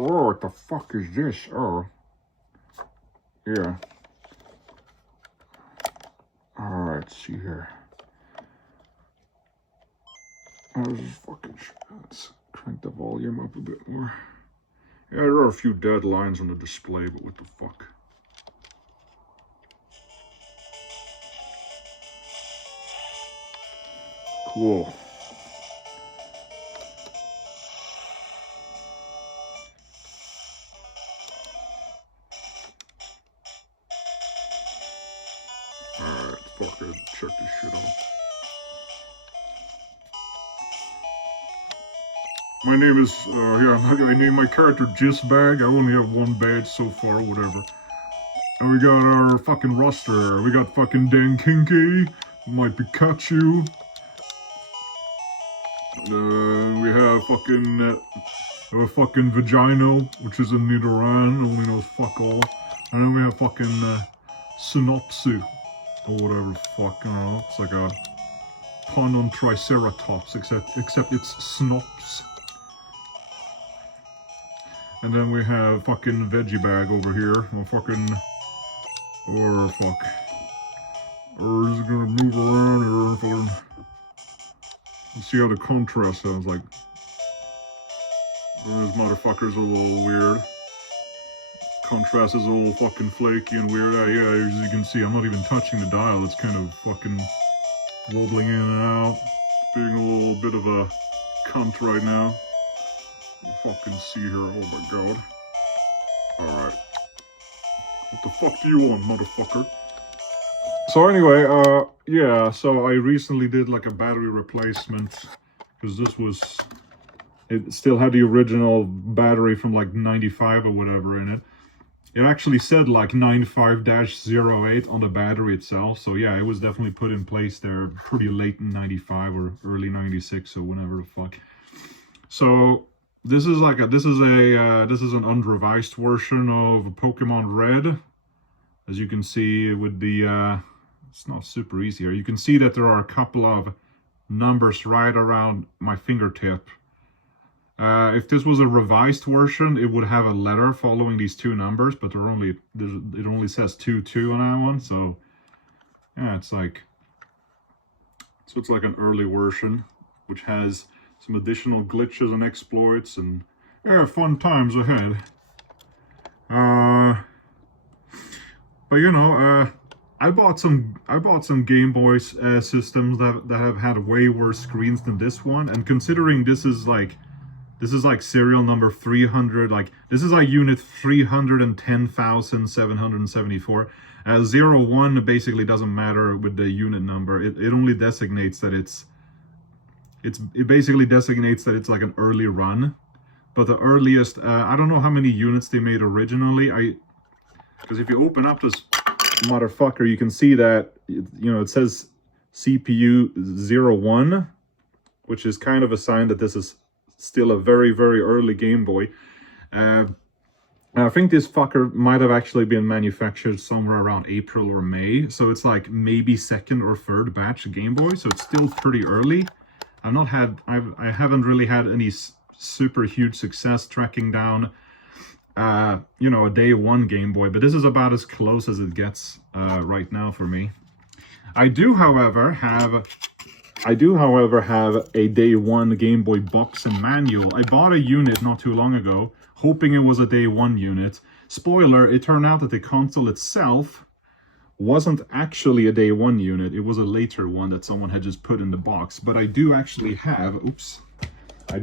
Oh, what the fuck is this? Oh. Yeah. Alright, let's see here. Oh, this is fucking shit. Let's crank the volume up a bit more. Yeah, there are a few dead lines on the display, but what the fuck? Cool. Alright, fuck it. Check this shit out. My name is, I named my character Jizzbag. I only have one badge so far, whatever. And we got our fucking roster. We got fucking Dan Kinky, my Pikachu. We have fucking Vagino, which is a Nidoran, only knows fuck all. And then we have fucking Synopsy, or whatever the fuck, I don't know. It's like a pun on Triceratops, except it's Snops. And then we have fucking Veggie Bag over here, or fuck. Or is it gonna move around, or fucking... Let's see how the contrast sounds like. This motherfucker's a little weird. Contrast is a little fucking flaky and weird. Yeah, as you can see, I'm not even touching the dial. It's kind of fucking wobbling in and out. Being a little bit of a cunt right now. Fucking see here. Oh my god. Alright. What the fuck do you want, motherfucker? So anyway, yeah, so I recently did like a battery replacement. Because this was... It still had the original battery from like 95 or whatever in it. It actually said like 95-08 on the battery itself. So yeah, it was definitely put in place there pretty late in 95 or early 96 or whenever the fuck. So this is like this is an unrevised version of Pokemon Red. As you can see with the it's not super easy here. You can see that there are a couple of numbers right around my fingertip. If this was a revised version, it would have a letter following these two numbers, but it only says 22 on that one. So yeah, it's like an early version, which has some additional glitches and exploits, and yeah, fun times ahead. But you know, I bought some Game Boy systems that have had way worse screens than this one, and considering this is like serial number 300, like this is like unit 310,774. 01 basically doesn't matter with the unit number. It only designates that it basically designates that it's like an early run. But the earliest, I don't know how many units they made originally. Because if you open up this motherfucker, you can see that, you know, it says CPU 01, which is kind of a sign that this is still a very, very early Game Boy. I think this fucker might have actually been manufactured somewhere around April or May. So it's like maybe second or third batch Game Boy. So it's still pretty early. I haven't really had any super huge success tracking down, you know, a day one Game Boy. But this is about as close as it gets right now for me. I do, however, have a day one Game Boy box and manual. I bought a unit not too long ago, hoping it was a day one unit. Spoiler, it turned out that the console itself wasn't actually a day one unit. It was a later one that someone had just put in the box. But I do actually have, a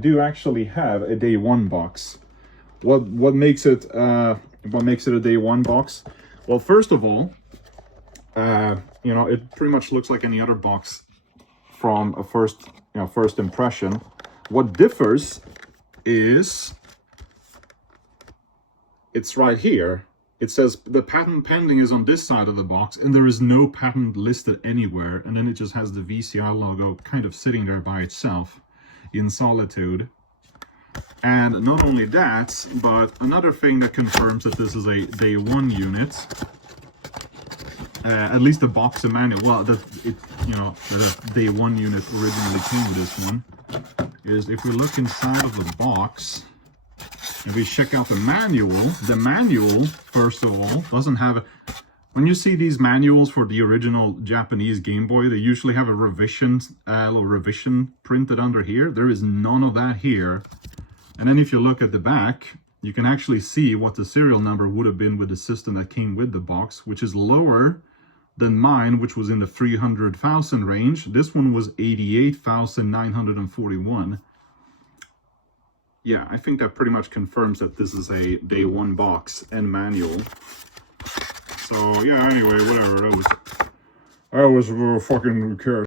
day one box. What makes it a day one box? Well, first of all, you know, it pretty much looks like any other box from a first impression. What differs is it's right here. It says the patent pending is on this side of the box, and there is no patent listed anywhere. And then it just has the VCI logo kind of sitting there by itself in solitude. And not only that, but another thing that confirms that this is a day one unit, at least the box and manual, well, that a day one unit originally came with this one, is if we look inside of the box, If we check out the manual, first of all, doesn't have... When you see these manuals for the original Japanese Game Boy, they usually have a revision printed under here. There is none of that here. And then if you look at the back, you can actually see what the serial number would have been with the system that came with the box, which is lower than mine, which was in the 300,000 range. This one was 88,941. Yeah, I think that pretty much confirms that this is a day one box and manual. So yeah, anyway, whatever. That was fucking, who cares?